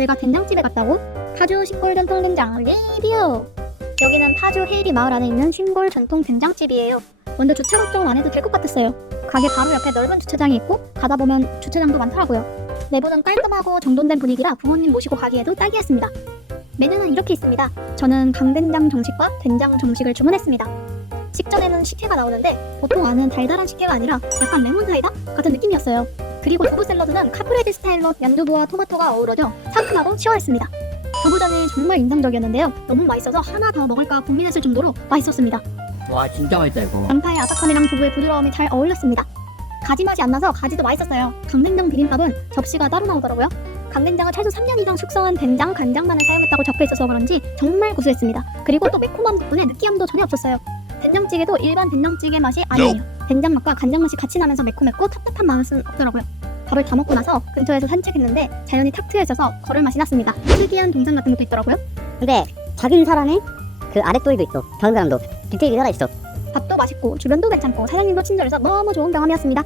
내가 된장집에 갔다고? 파주 신골 전통 된장 리뷰! 여기는 파주 헤이리 마을 안에 있는 신골 전통 된장집이에요. 먼저 주차 걱정은 안 해도 될 것 같았어요. 가게 바로 옆에 넓은 주차장이 있고 가다 보면 주차장도 많더라고요. 내부는 깔끔하고 정돈된 분위기라 부모님 모시고 가기에도 딱이었습니다. 메뉴는 이렇게 있습니다. 저는 강된장 정식과 된장 정식을 주문했습니다. 식전에는 식혜가 나오는데 보통 아는 달달한 식혜가 아니라 약간 레몬 사이다 같은 느낌이었어요. 그리고 두부 샐러드는 카프레제 스타일로 연두부와 토마토가 어우러져 상큼하고 시원했습니다. 두부전이 정말 인상적이었는데요. 너무 맛있어서 하나 더 먹을까 고민했을 정도로 맛있었습니다. 와 진짜 맛있다 이거 양파의 아삭함이랑 두부의 부드러움이 잘 어울렸습니다. 가지 맛이 안 나서 가지도 맛있었어요. 강된장 비빔밥은 접시가 따로 나오더라고요. 강된장은 최소 3년 이상 숙성한 된장, 간장만을 사용했다고 적혀 있어서 그런지 정말 고소했습니다. 그리고 또 매콤함 덕분에 느끼함도 전혀 없었어요. 된장찌개도 일반 된장찌개 맛이 아니에요. 된장 맛과 간장 맛이 같이 나면서 매콤했고 텁텁한 맛은 없더라고요. 밥을 다 먹고 나서 근처에서 산책했는데 자연이 탁 트여 있어서 걸을 맛이 났습니다. 특이한 동상 같은 것도 있더라고요. 근데 작은 사람의 그 아랫도리도 있어. 작은 사람도 디테일이 살아있어. 밥도 맛있고 주변도 괜찮고 사장님도 친절해서 너무 좋은 경험이었습니다.